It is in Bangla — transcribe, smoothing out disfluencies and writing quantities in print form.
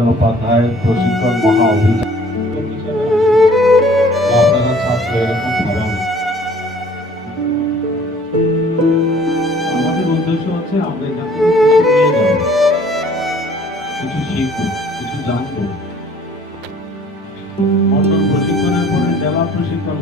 চট্টোপাধ্যায় প্রশিক্ষণ মহা অভিযান আপনারা ছাত্র এরকম ভাবা না। আমাদের উদ্দেশ্য হচ্ছে আমরা এখান থেকে কিছু নিয়ে যাব, কিছু শিখবো, কিছু জানবো। মন্ডল প্রশিক্ষণের পরে জেলা প্রশিক্ষণ